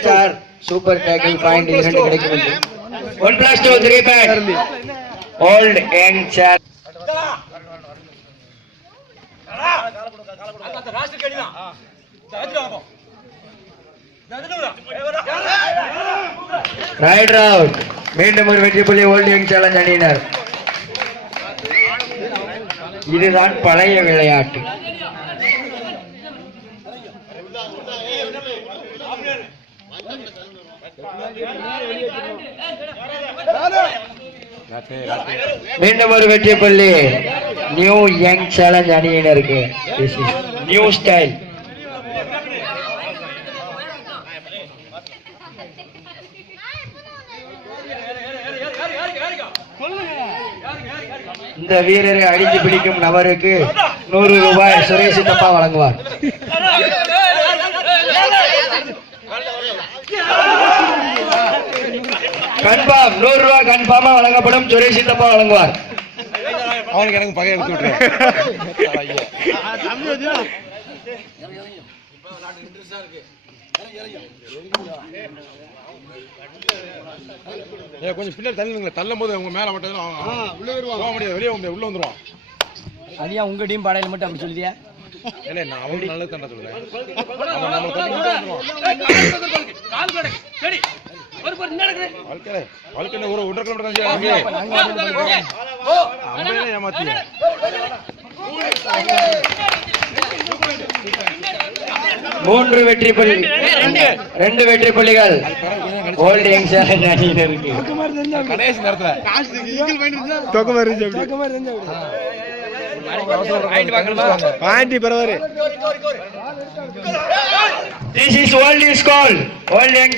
Star super tackle point 2 கிடைக்கிறது. 1+2 3 point ஓல்ட் யங் சார். Right out. மீண்டும் ஒரு வெற்றி புள்ளி ஓல்ட் யங் சேலஞ்ச் அணியினர். இதுதான் பழைய விளையாட்டு. மீண்டும் ஒரு வெற்றி புள்ளி நியூ யங் சேலஞ்ச் அணியினருக்கு. New style. இந்த வீரரை அடித்து பிடிக்கும் நபருக்கு 100 ரூபாய் சுரேஷ் தப்பா வழங்குவார். கன்ஃபார்ம் 100 ரூபாய் கன்ஃபார்மா வழங்கப்படும். சுரேஷ் தப்பா வழங்குவார். அவனுக்கு எனக்கு பகை எடுத்து விட்டுறேன். கொஞ்சம் பின்னாடி தள்ளுங்க. தள்ளும் போது உங்க மேல மட்டும் போக முடியாது. வெளியே உள்ள வந்துருவான். அதையா உங்க டீம் பாடையில மட்டும் அப்படி சொல்லியா? இல்ல நான் அவனுக்கு நல்லது தண்டை சொல்றேன். ஏமாத்திய 3 வெற்றி புள்ளி 2 வெற்றி புள்ளிகள் ஓல்ட் யங் சேலஞ்ச் அணியினருக்கு. கடைசி நேரத்துல This is old is called old young